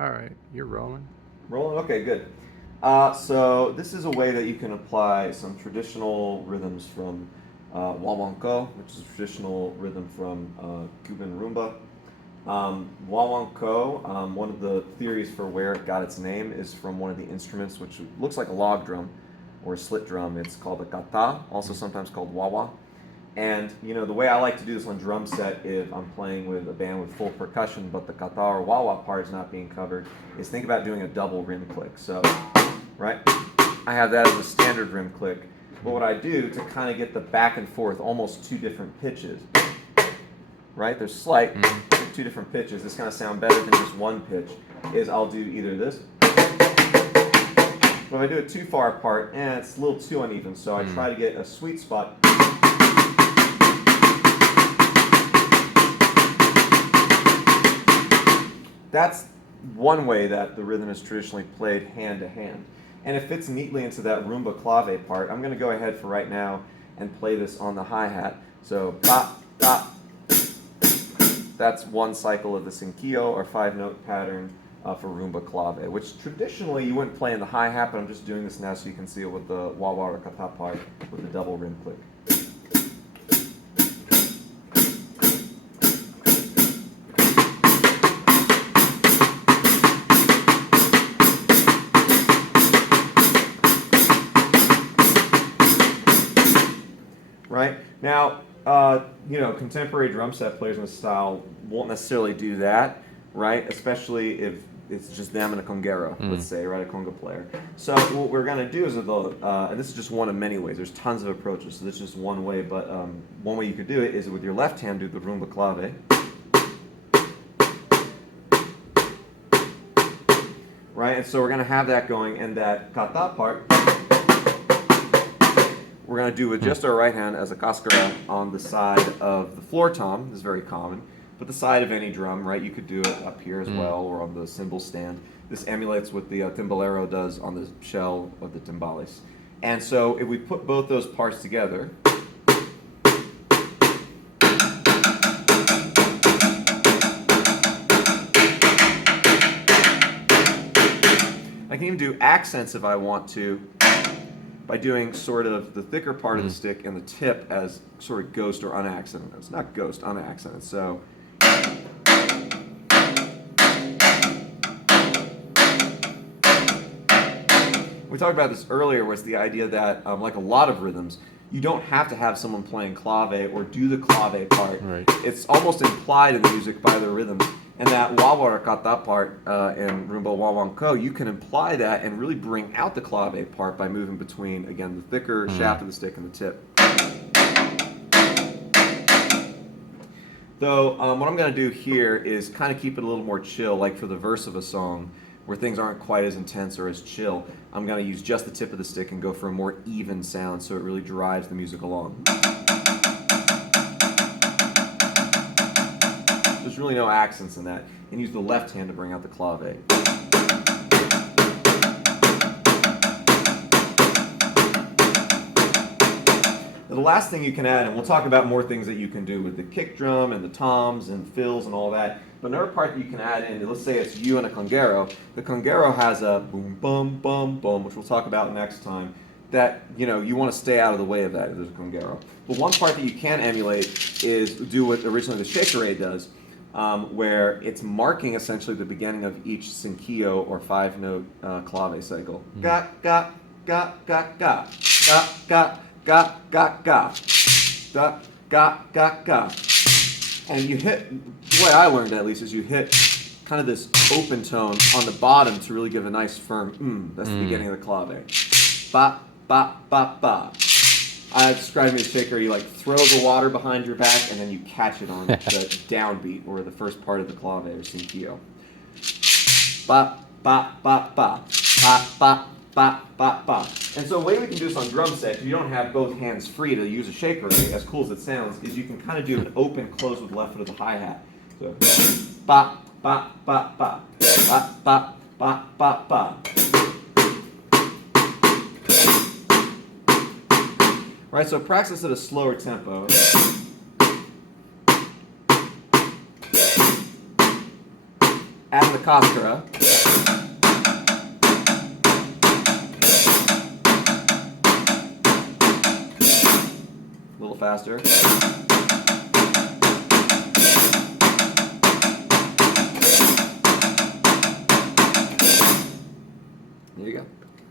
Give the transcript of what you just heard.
All right, you're rolling. Rolling? Okay, good. So this is a way that you can apply some traditional rhythms from Guaguancó, which is a traditional rhythm from Cuban rumba. Guaguancó, one of the theories for where it got its name is from one of the instruments, which looks like a log drum or a slit drum. It's called a kata, also sometimes called wah-wah. And the way I like to do this on drum set, if I'm playing with a band with full percussion, but the kata or wah-wah part is not being covered, is think about doing a double rim click. So, right, I have that as a standard rim click. But what I do to kind of get the back and forth, almost two different pitches, right? There's slight, two different pitches. This kind of sound better than just one pitch. Is I'll do either this. But if I do it too far apart, it's a little too uneven. So I try to get a sweet spot. That's one way that the rhythm is traditionally played hand to hand. And it fits neatly into that rumba clave part. I'm going to go ahead for right now and play this on the hi-hat. So, ba, ba. That's one cycle of the cinquillo or 5-note pattern for rumba clave, which traditionally you wouldn't play in the hi-hat, but I'm just doing this now so you can see it with the wah-wah or kata part with the double rim click. Right? Now, contemporary drum set players in this style won't necessarily do that, right? Especially if it's just them and a conguero, let's say, right? A conga player. So what we're going to do is, and this is just one of many ways. There's tons of approaches, so this is just one way. But one way you could do it is with your left hand, do the rumba clave. Right? And so we're going to have that going, and that kata part, we're going to do with just our right hand as a cascara on the side of the floor tom. This is very common. But the side of any drum, right? You could do it up here as well, or on the cymbal stand. This emulates what the timbalero does on the shell of the timbales. And so if we put both those parts together, I can even do accents if I want to, by doing sort of the thicker part of the stick and the tip as sort of ghost or unaccented. It's not ghost, unaccented. So we talked about this earlier, was the idea that, like a lot of rhythms, you don't have to have someone playing clave or do the clave part. Right. It's almost implied in the music by the rhythm. And that wah-wah or kata part in Rumba Guaguancó, you can imply that and really bring out the clave part by moving between, again, the thicker shaft of the stick and the tip. Though, what I'm going to do here is kind of keep it a little more chill, like for the verse of a song, where things aren't quite as intense or as chill. I'm going to use just the tip of the stick and go for a more even sound so it really drives the music along. There's really no accents in that. And use the left hand to bring out the clave. Now, the last thing you can add, and we'll talk about more things that you can do with the kick drum and the toms and fills and all that, but another part that you can add in, let's say it's you and a conguero. The conguero has a boom, bum, bum, bum, which we'll talk about next time, that you want to stay out of the way of that if there's a conguero. But one part that you can emulate is do what originally the shaky does, where it's marking essentially the beginning of each cinquillo or 5-note clave cycle. Ga, ga, ga, ga, ga, ga, ga, ga, ga, ga, ga, ga, ga, ga. And you hit, the way I learned at least, is you hit kind of this open tone on the bottom to really give a nice firm that's the beginning of the clave. Ba, ba, ba, ba. I described it as shaker. You throw the water behind your back and then you catch it on the downbeat or the first part of the clave or cinquillo. Ba, ba, ba, ba. Ba, ba, ba, ba, ba. And so the way we can do this on drum set, if you don't have both hands free to use a shaker, as cool as it sounds, is you can kind of do an open close with the left foot of the hi-hat. So, ba, ba, ba, ba. Ba, ba, ba, ba, ba. Right, so practice at a slower tempo. Add the cascara. faster.